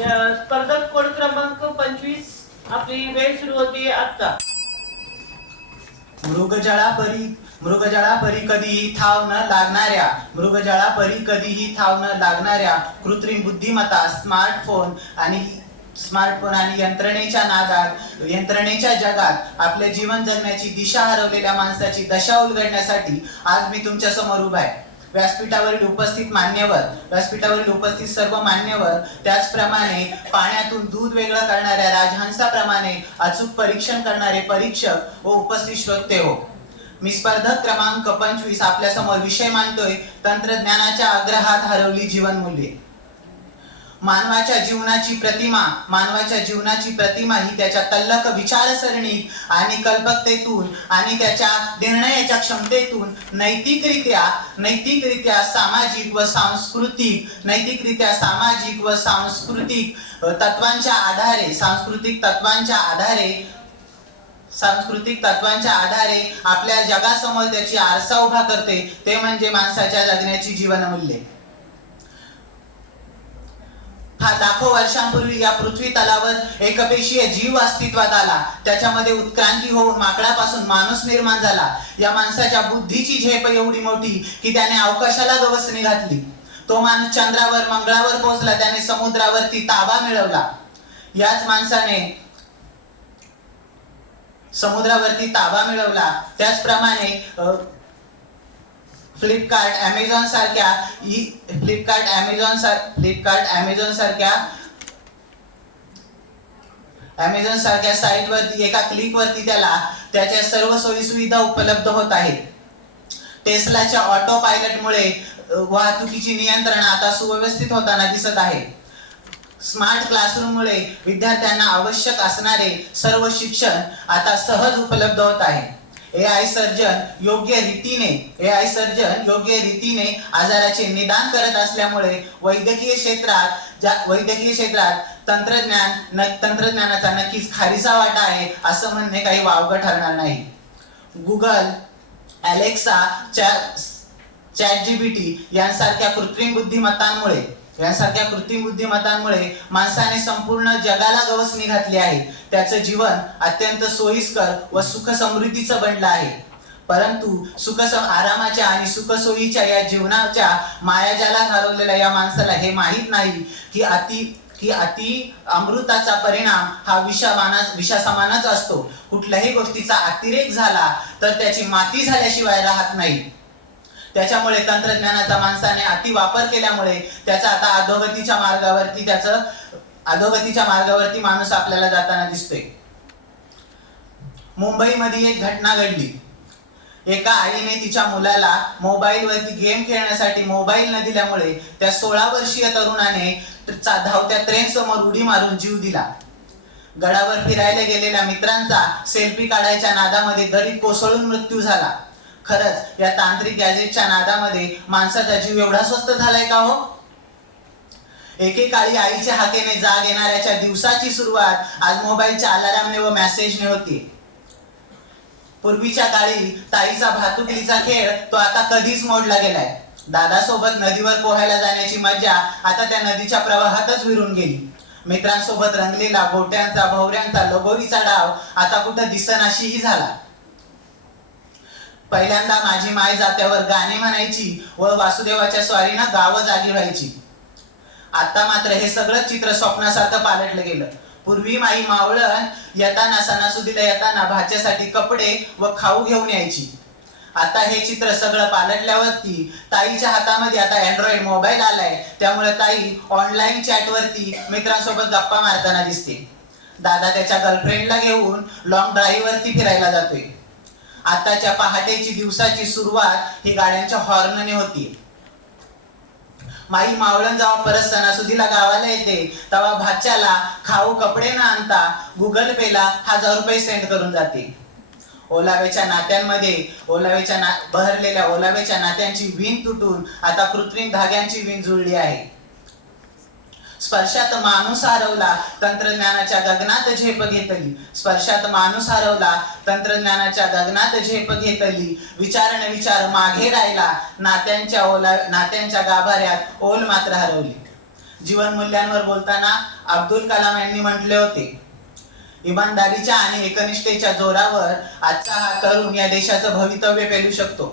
स्पर्धक कोड क्रमांक 25 आपली वेळ सुरू होती आता. मृगजळापरी कधीही थाव न लागणाऱ्या कृत्रिम बुद्धिमत्ता स्मार्टफोन आणि यंत्रणेच्या जगात आपले जीवन जगण्याची दिशा हरवलेल्या माणसाची दशा उलगडण्यासाठी आज मी तुमच्या समोर उभा आहे. व्यासपीठावरील उपस्थित सर्व मान्यवर, त्याचप्रमाणे पाण्यातून दूध वेगळं करणाऱ्या राजहंसाप्रमाणे अचूक परीक्षण करणारे परीक्षक व उपस्थित श्रोते हो. मी स्पर्धक क्रमांक 25 आपल्या समोर विषय मांडतोय, तंत्रज्ञानाच्या अग्रहात हरवली जीवनमूल्ये. मानवाच्या जीवनाची प्रतिमा ही त्याच्या तल्लख विचारसरणीत आणि कल्पकतेतून आणि त्याच्या निर्णयाच्या क्षमतेतून नैतिकरित्या सामाजिक व सांस्कृतिक तत्वांच्या आधारे आपल्या जगासमोर त्याची आरसा उभा करते. ते म्हणजे माणसाच्या जगण्याची जीवनमूल्ये. लाखो वर्षांपूर्वी या पृथ्वी तलावर एकपेशीय जीव अस्तित्वात आला. त्याच्यामध्ये उत्क्रांती होऊन माकडापासून माणूस निर्माण झाला. या माणसाच्या बुद्धीची झेप एवढी मोठी की त्याने अवकाशाला गवसणी घातली. तो माणूस चंद्रावर मंगळावर पोहोचला. त्याने समुद्रावरती ताबा मिळवला. याच माणसाने समुद्रावरती ताबा मिळवला. त्याचप्रमाणे फ्लिपकार्ट अमेझॉन सारख्या साईटवरती एका क्लिकवरती त्याला त्याच्या सर्व सोयी सुविधा उपलब्ध होत आहेत. टेस्लाच्या ऑटो पायलटमुळे वाहतुकीची नियंत्रण आता सुव्यवस्थित होताना दिसत आहे. स्मार्ट क्लासरूममुळे विद्यार्थ्यांना आवश्यक असणारे सर्व शिक्षण आता सहज उपलब्ध होत आहे. एआय सर्जन योग्य रीतीने आजाराचे निदान करत असल्यामुळे वैद्यकीय क्षेत्रात तंत्रज्ञानाचा नक्कीच खारीचा वाटा आहे असं म्हणणे काही वावगं ठरणार नाही. गुगल, अलेक्सा, ChatGPT यांसारख्या कृत्रिम बुद्धिमत्तांमुळे माणसाने संपूर्ण जगाला गवसणी घातली आहे. त्याचं जीवन अत्यंत सोयीस्कर व सुख समृद्धीचं बनलं आहे. परंतु आरामाच्या आणि सुखसोयीच्या या जीवनाच्या मायाजालात हरवलेल्या या माणसाला हे माहीत नाही की अति अमृताचा परिणाम हा विषासमानच असतो. कुठल्याही गोष्टीचा अतिरेक झाला तर त्याची माती झाल्याशिवाय राहत नाही. त्याच्यामुळे तंत्रज्ञानाचा माणसाने अति वापर केल्यामुळे त्याचा आता अधोगतीच्या मार्गावरती माणूस आपल्याला जाताना दिसतोय. मुंबईमध्ये एक घटना घडली. एका आईने तिच्या मुलाला मोबाईलवरती गेम खेळण्यासाठी मोबाईल न दिल्यामुळे त्या 16 वर्षीय तरुणाने धावत्या ट्रेन समोर उडी मारून जीव दिला. गडावर फिरायला गेलेल्या मित्रांचा सेल्फी काढायच्या नादामध्ये दरीत कोसळून मृत्यू झाला. खरंच या तांत्रिक गॅजेटच्या नादामध्ये माणसाचा जीव एवढा स्वस्त झालाय का हो? एकेकाळी आईच्या हाकेने जाग येणाऱ्याच्या दिवसाची सुरुवात आज मोबाईलच्या अलार्मने व मेसेजने होती. पूर्वीच्या काळी ताईचा भातुकलीचा खेळ तो आता कधीच मोडला गेलाय. दादासोबत नदीवर पोहायला जाण्याची मजा आता त्या नदीच्या प्रवाहातच विरून गेली. मित्रांसोबत रंगलेला गोट्यांचा भोवऱ्यांचा लगोरीचा डाव आता कुठं दिसनाशीही झाला. पहिल्यांदा माझी माय जात्यावर गाणी म्हणायची व वासुदेवाच्या स्वारीनं गावं जागी व्हायची. आता मात्र हे सगळं चित्र स्वप्नासारखं पालटलं गेलं. पूर्वी माई मावळण येताना सणासुदीला येताना भाच्यासाठी कपडे व खाऊ घेऊन यायची. आता हे चित्र सगळं पालटल्यावरती ताईच्या हातामध्ये आता अँड्रॉइड मोबाईल आलाय. त्यामुळे ताई ऑनलाईन चॅटवरती मित्रांसोबत गप्पा मारताना दिसते. दादा त्याच्या गर्लफ्रेंडला घेऊन लॉंग ड्राईव्ह वरती फिरायला जातोय. आताच्या पहाटेची दिवसाची सुरुवात ही गाड्यांच्या हॉर्नने होती. माई मावळण जेव्हा परत सणासुदीला गावाला येते तेव्हा भाच्याला खाऊ कपडे न आणता गुगल पेला 1000 रुपये सेंड करून जाते. बहरलेल्या ओलाव्याच्या नात्यांची वीण तुटून आता कृत्रिम धाग्यांची वीण जुळली आहे. स्पर्शात माणूस हरवला तंत्रज्ञानाच्या गगनात झेप घेतली. विचार मागे राहिला नात्यांच्या गाभाऱ्यात ओल मात्र हरवली. जीवन मूल्यांवर बोलताना अब्दुल कलाम यांनी म्हटले होते, इमानदारीच्या आणि एकनिष्ठेच्या जोरावर आजचा हा तरुण या देशाचं भवितव्य पेलू शकतो.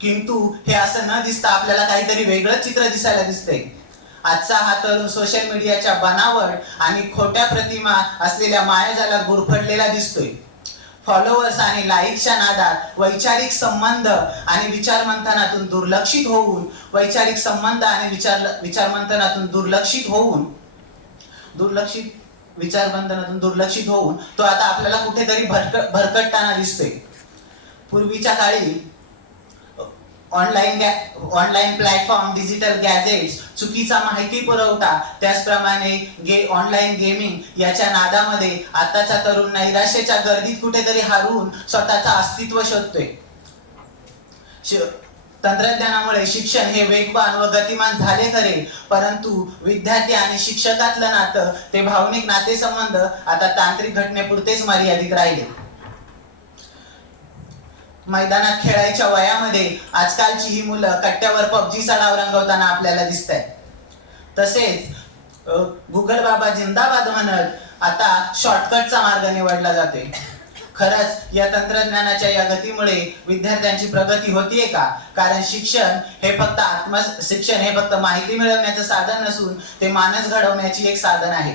किंतु हे असं न दिसता आपल्याला काहीतरी वेगळंच चित्र दिसायला दिसतंय. आजचा हा तरुण सोशल मीडियाच्या बनावट आणि खोट्या प्रतिमा असलेल्या मायाजालात गुरफटलेला दिसतोय. फॉलोअर्स आणि लाईकच्या नादात वैचारिक संबंध आणि विचारमंथनातून दुर्लक्षित होऊन तो आता आपल्याला कुठेतरी भरकटताना दिसतोय. पूर्वीच्या काळी ऑनलाईन प्लॅटफॉर्म, डिजिटल गॅजेट्स, चुकीचा माहिती पुरवठा, त्याचप्रमाणे ऑनलाईन गेमिंग याच्या नादामध्ये आताचा तरुण नैराश्याच्या गर्दीत कुठेतरी हारून स्वतःचं अस्तित्व शोधतोय. तंत्रज्ञानामुळे शिक्षण हे वेगवान व गतिमान झाले खरे, परंतु विद्यार्थी आणि शिक्षकातलं नातं, ते भावनिक नातेसंबंध आता तांत्रिक घटनेपुरतेच मर्यादित राहिले. मैदानात खेळायच्या वयामध्ये आजकालची ही मुलं कट्ट्यावर पबजीचा डाव रंगवताना आपल्याला दिसत आहेत. तसेच गुगल बाबा जिंदाबाद म्हणत आता शॉर्टकटचा मार्ग निवडला जातोय. खरंच या तंत्रज्ञानाच्या या गतीमुळे विद्यार्थ्यांची प्रगती होतीये का? कारण शिक्षण हे फक्त माहिती मिळवण्याचं साधन नसून ते माणूस घडवण्याची एक साधन आहे.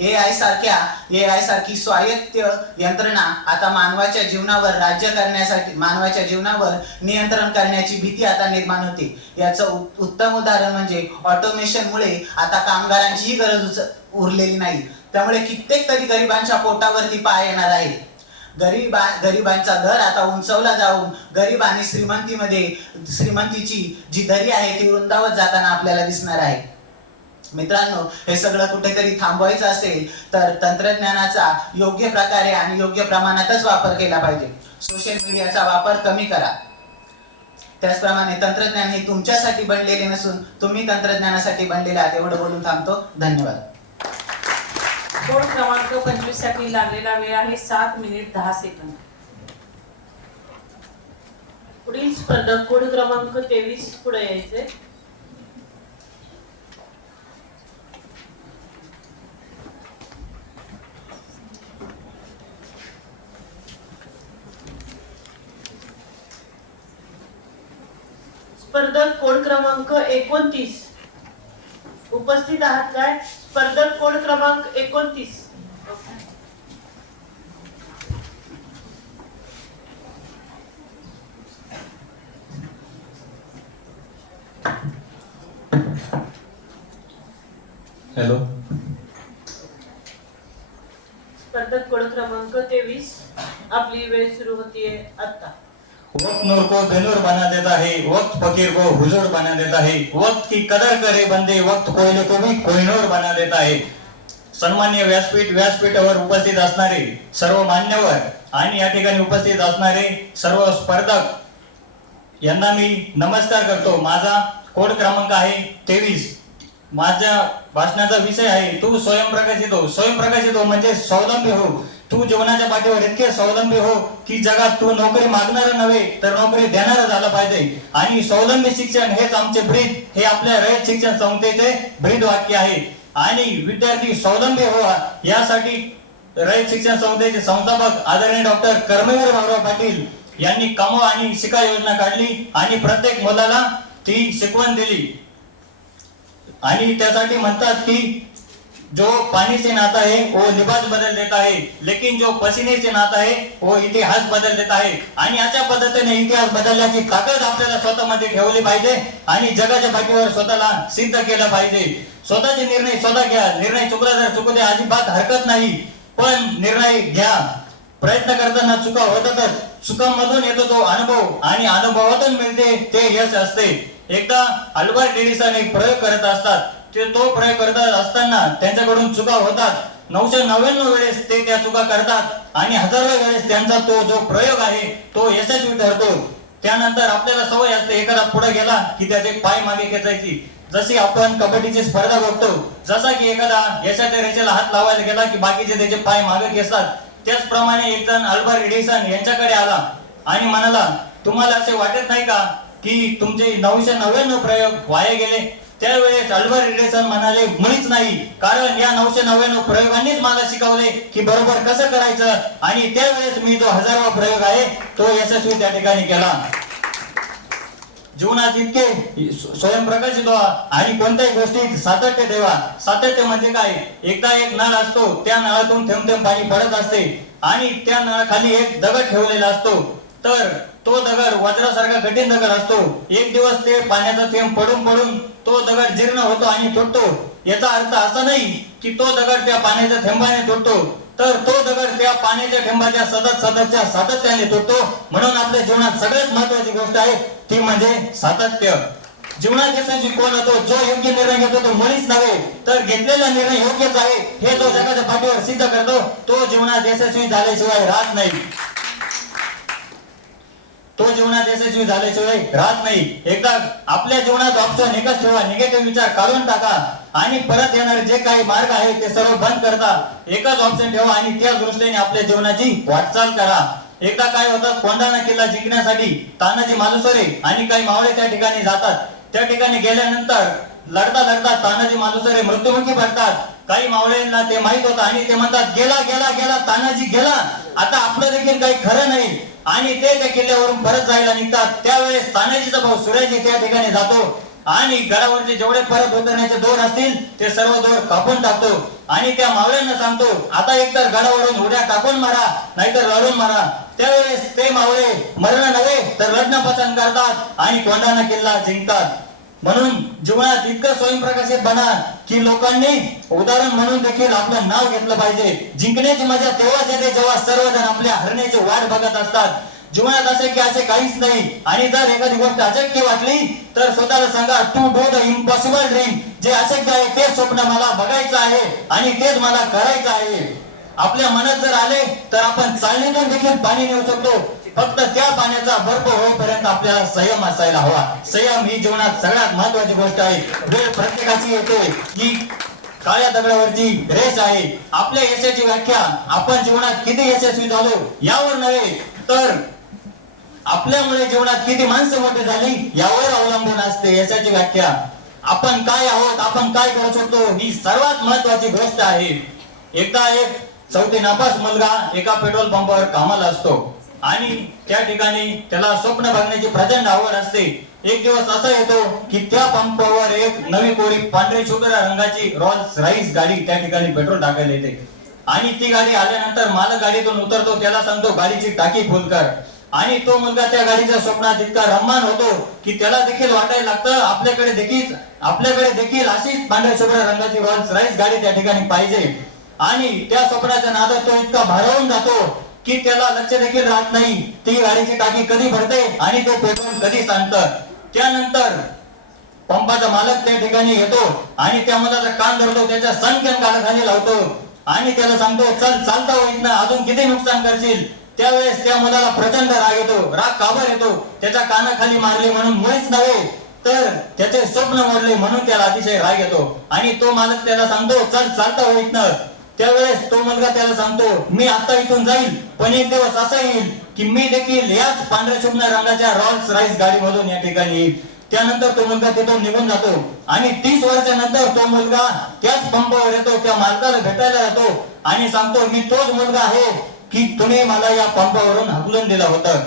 AI सारखी स्वायत्त यंत्रणा आता मानवाच्या जीवनावर नियंत्रण करण्याची भीती आता निर्माण होते. याचं उत्तम उदाहरण म्हणजे ऑटोमेशनमुळे आता कामगारांचीही गरज उरलेली नाही. त्यामुळे कित्येक तरी गरिबांच्या पोटावरती पाय येणार आहे. गरिबांचा दर आता उंचवला जाऊन गरीब आणि श्रीमंतीची जी दरी आहे ती रुंदावत जाताना आपल्याला दिसणार आहे. मित्रांनो, हे सगळं कुठेतरी थांबवायचं असेल तर तंत्रज्ञानाचा योग्य प्रकारे आणि योग्य प्रमाणातच वापर केला पाहिजे. सोशल मीडियाचा वापर कमी करा. त्याचप्रमाणे तंत्रज्ञान हे तुमच्यासाठी बनलेले नसून तुम्ही तंत्रज्ञानासाठी बनलेले आहात. एवढं बोलून थांबतो. धन्यवाद. कोड क्रमांक 25 साठी लागलेला वेळ आहे 7 मिनिट 10 सेकंद. पुढील स्पर्धक कोड क्रमांक 23 पुढे यायचे. स्पर्धक कोड क्रमांक 29 उपस्थित आहात काय? स्पर्धक कोड क्रमांक 29. हॅलो. स्पर्धक कोड क्रमांक 23 आपली वेळ सुरू होतीये आता. वक्त नूर को बेनूर बना देता है, वक्त फकीर को हुजूर बना देता है, वक्त की कदर करे बंदे, वक्त कोयले को भी कोहिनूर बना देता है. सन्मान्य व्यासपीठावर उपस्थित असणारे सर्व मान्यवर आणि या ठिकाणी उपस्थित असणारे सर्व स्पर्धक यांना मी नमस्कार करतो. माझा कोड क्रमांक आहे 23. माझ्या भाषणाचा विषय आहे तू स्वयंप्रकाशित हो म्हणजे स्वावलंबी हो. तू जीवनाच्या पाठीवर इतके स्वावलंबी हो की जगात तू नोकरी मागणार नव्हे तर नोकरी देणारा झाला पाहिजे. आणि स्वावलंबी शिक्षण हेच आमचे ब्रीद, हे आपल्या रयत शिक्षण संस्थेचे ब्रीद वाक्य आहे. आणि विद्यार्थी स्वावलंबी व्हावा यासाठी रयत शिक्षण संस्थेचे संस्थापक आदरणीय डॉक्टर कर्मवीर भाऊराव पाटील यांनी कमव आणि शिका योजना काढली आणि प्रत्येक मुलाला ती शिकवण दिली. आणि त्यासाठी म्हणतात की जो पानी से नाता है वो लिबास बदल देता है, लेकिन जो पसीने से नाता है वो इतिहास बदल देता है. आणि अशा पद्धतीने इतिहास बदलण्याची ताकद आपल्याला स्वतःमध्ये ठेवली पाहिजे आणि जगाच्या पाठीवर स्वतःला सिद्ध केलं पाहिजे. स्वतःचे निर्णय स्वतः घ्या. निर्णय चुकला तर चुकू दे, अजिबात हरकत नाही, पण निर्णय घ्या. प्रयत्न करताना चुका होतातच. चुकांमधून येतो तो अनुभव आणि अनुभवातून मिळते ते यश असते. एकदा अल्बर्ट एडिसन एक प्रयोग करत असतात. तो प्रयोग करत असताना त्यांच्याकडून चुका होतात. 999 वेळेस ते त्या चुका करतात आणि हजारो वेळेस त्यांचा तो जो प्रयोग आहे तो यशस्वी ठरतो. त्यानंतर आपल्याला सवय असते एखादा पुढे गेला की त्याचे पाय मागे खेचायची. जशी आपण कबड्डीची स्पर्धा बघतो, जसा की एखादा यशाच्या रेषेला हात लावायला गेला की बाकीचे त्याचे पाय मागे खेचतात. त्याचप्रमाणे एक जण अल्बर्ट एडिसन यांच्याकडे आला आणि म्हणाला, तुम्हाला असे वाटत नाही का की तुमचे 999 प्रयोग वाया गेले? त्यावेळेस अल्बर्ट एडिसन म्हणाले मुळीच नाही, कारण या 999 प्रयोगांनीच मला शिकवले की बरोबर कसं करायचं, आणि त्यावेळेस मी जो 1000वा प्रयोग आहे तो यशस्वी त्या ठिकाणी केला. जीवनात इतके स्वयंप्रकाशित व्हा आणि कोणत्याही गोष्टीत सातत्य ठेवा. सातत्य म्हणजे काय? एकदा एक नळ असतो, त्या नळातून थेंब थेंब पाणी पडत असते आणि त्या नळाखाली एक दगड ठेवलेला असतो. तर तो दगड वज्रासारखा कठीण दगड असतो. एक दिवस ते पाण्याचा थेंब पडून पडून तो दगड जीर्ण होतो आणि तुटतो. याचा अर्थ असा नाही की तो दगड त्या पाण्याच्या थेंबाने तुटतो, तर तो दगड त्या पाण्याच्या थेंबाच्या सततच्या सातत्याने तुटतो. म्हणून आपल्या जीवनात सगळ्यात महत्वाची गोष्ट आहे ती म्हणजे सातत्य. जीवनात यशस्वी कोण होतो? जो योग्य निर्णय घेतो तो मुळीच नव्हे, तर घेतलेला निर्णय योग्यच आहे हे जो जगाच्या पाठीवर सिद्ध करतो तो जीवनात यशस्वी झाल्याशिवाय राहत नाही. तो जीवनात यशस्वी झाल्याशिवाय राहत नाही. एकदा आपल्या जीवनात ऑप्शन एकच ठेवा, निगेटिव्ह विचार काढून टाका आणि परत येणारे जे काही मार्ग आहे ते सर्व बंद करता. एकच ऑप्शन ठेवा आणि त्या दृष्टीने आपल्या जीवनाची वाटचाल करा. एकदा काय होतं, कोंढाणा किल्ला जिंकण्यासाठी तानाजी मालुसरे आणि काही मावळे त्या ठिकाणी जातात. त्या ठिकाणी गेल्यानंतर लढता लढता तानाजी मालुसरे मृत्युमुखी पडतात. काही मावळ्यांना ते माहित होतं आणि ते म्हणतात गेला गेला गेला तानाजी गेला, आता आपलं देखील काही खरं नाही, आणि ते त्या किल्ल्यावरून परत जायला निघतात. त्यावेळेस तानाजीचा भाऊ सूर्याजी त्या ठिकाणी जातो आणि गडावरचे जेवढे परत उतरण्याचे दोर असतील ते सर्व दोर कापून टाकतो आणि त्या मावळ्यांना सांगतो आता एकतर गडावरून उड्या टाकून मारा नाहीतर लढून मारा. त्यावेळेस ते मावळे मरण नव्हे तर लढणं पसंत करतात आणि कोंढाणा किल्ला जिंकतात. म्हणून जीवनात इतकं स्वयंप्रकाशित बना की लोकांनी उदाहरण म्हणून देखील आपलं नाव घेतलं पाहिजे. जिंकण्याची मजा तेव्हाच येते जेव्हा सर्वजण आपल्या हरण्याची वाट बघत असतात. जीवनात असे की असे काहीच नाही, आणि जर एखादी गोष्ट अशक्य वाटली तर स्वतःला सांगा to do the impossible dream. जे अशक्य आहे ते स्वप्न मला बघायचं आहे आणि तेच मला करायचं आहे. आपल्या मनात जर आले तर आपण चालणीतून देखील पाणी नेऊ शकतो. फक्त त्या पाण्याचा बर्फ होईपर्यंत आपल्याला संयम असायला हवा. संयम ही जीवनात सगळ्यात महत्वाची गोष्ट आहे. वेळ प्रत्येकाची येते की काळ्या दगडावरची रेस आहे. आपल्या यशाची व्याख्या आपण जीवनात किती यशस्वी झालो यावर नव्हे तर आपल्यामुळे जीवनात किती माणसं मोठी झाली यावर अवलंबून असते. यशाची व्याख्या आपण काय आहोत, आपण काय करू शकतो ही सर्वात महत्वाची गोष्ट आहे. एकदा एक चौथी नापास मुलगा एका पेट्रोल पंपावर कामाला असतो आणि त्या ठिकाणी त्याला स्वप्न बघण्याची प्रचंड आवड असते. एक दिवस असा येतो की त्या पंपावर एक नवी कोरी पांढरी शुभ्र रंगाची रॉल्स रॉइस गाडी त्या ठिकाणी पेट्रोल टाकायला येते आणि ती गाडी आल्यानंतर मालक गाडीतून उतरतो. त्याला सांगतो गाडीची टाकी फुल कर. आणि तो मुलगा त्या गाडीच्या स्वप्नात इतका रममान होतो की त्याला देखील वाटायला लागतं आपल्याकडे देखील अशीच पांढऱ्या शुभ्र रंगाची रॉल्स रॉइस गाडी त्या ठिकाणी पाहिजे. आणि त्या स्वप्नाच्या नादात तो इतका भारावून जातो की त्याला लक्ष देखील राहत नाही ती गाडीची टाकी कधी भरते आणि ते पेट्रोल कधी सांडतं. त्यानंतर पंपाचा मालक त्या ठिकाणी येतो आणि त्या मुलाचा कान धरतो, त्याच्या सनकॅन गालाखाली लावतो आणि त्याला सांगतो चल चालता होईत ना, अजून किती नुकसान करशील. त्यावेळेस त्या मुलाला प्रचंड राग येतो. राग का बरं येतो? त्याच्या कानाखाली मारले म्हणून मुळीच नव्हे तर त्याचे स्वप्न मोडले म्हणून त्याला अतिशय राग येतो आणि तो मालक त्याला सांगतो चल चालता होईत ना. त्यावेळेस तो मुलगा त्याला सांगतो मी आता इथून जाईल, पण एक दिवस असा येईल की मी देखील याच पांढऱ्या शुभ्र रंगाच्या रॉल्स रॉइस गाडीमधून या ठिकाणी येईल. त्यानंतर तो मुलगा तिथून निघून जातो आणि 30 वर्षानंतर तो मुलगा त्याच पंपावर येतो, त्या मालकाला भेटायला जातो आणि सांगतो मी तोच मुलगा आहे की तुम्ही मला या पंपावरून हाकलून दिलं होतं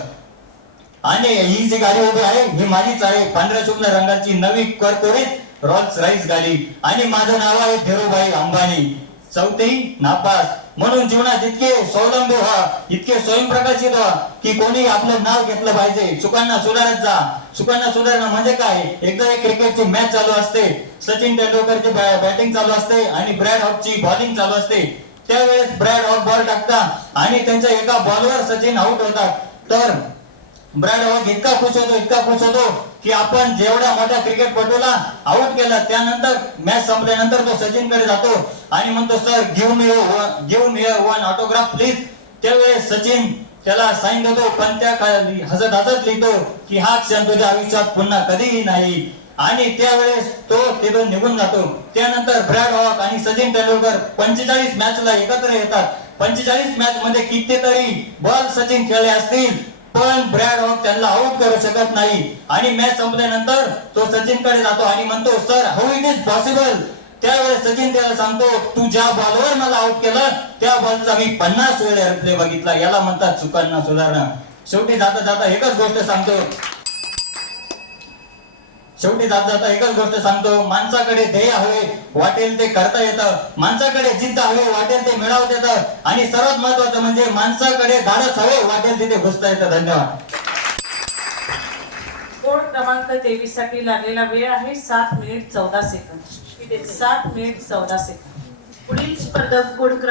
आणि ही जी गाडी उभी आहे ही माझीच आहे, पांढऱ्या शुभ्र रंगाची नवी करकोरीत रॉल्स रॉइस गाडी, आणि माझं नाव आहे धीरूभाई अंबानी. चौथी नापास. म्हणून जीवनात इतके स्वावलंबी व्हा, इतके स्वयंप्रकाशित व्हा की कोणी आपलं नाव घेतलं पाहिजे. चुकांना सुधारत जा. चुकांना सुधारणं म्हणजे काय? एकदा एक क्रिकेटची मॅच चालू असते, सचिन तेंडुलकरची बॅटिंग चालू असते आणि ब्रॅड हॉकची बॉलिंग चालू असते. त्यावेळेस ब्रॅड हॉक बॉल टाकतात आणि त्यांच्या एका बॉलवर सचिन आउट होतात. तर ब्रॅड हॉक इतका खुश होतो की आपण जेवढ्या मोठ्या क्रिकेटपटूला आउट केला. त्यानंतर मॅच संपल्यानंतर तो सचिनकडे जातो आणि म्हणतो sir give me one autograph please. त्यावेळेस सचिन त्याला साईन देतो, पण त्या हसत लिहितो की हा क्षण तुझ्या आयुष्यात पुन्हा कधीही नाही, आणि त्यावेळेस तो तिथून निघून जातो. त्यानंतर ब्रॅड हॉक आणि सचिन तेंडुलकर 45 मॅचला एकत्र येतात. 45 मॅच मध्ये कितीतरी बॉल सचिन खेळले असतील, पण ब्रॅड हॉक त्यांना आउट करू शकत नाही आणि मॅच संपल्यानंतर तो सचिनकडे जातो आणि म्हणतो, sir how it is possible. त्यावेळेस सचिन त्याला सांगतो, तू ज्या बॉलवर मला आउट केलं त्या बॉलचा मी 50 वेळा रिप्ले बघितला. याला म्हणतात चुकांना सुधारणा. शेवटी जाता जाता एकच गोष्ट सांगतो, माणसाकडे ध्येय हवे, वाटेल ते करता येतं. माणसाकडे जिद्द हवे, वाटेल ते मिळवता येतं. आणि सर्वात महत्वाचं म्हणजे माणसाकडे धाडस हवे, वाटेल तिथे घुसता येतं. धन्यवाद. बोर्ड क्रमांक 23 साठी लागलेला वेळ आहे 7 मिनिट 14 सेकंद. 7 minute 14 second. पुढील स्पर्धक कोण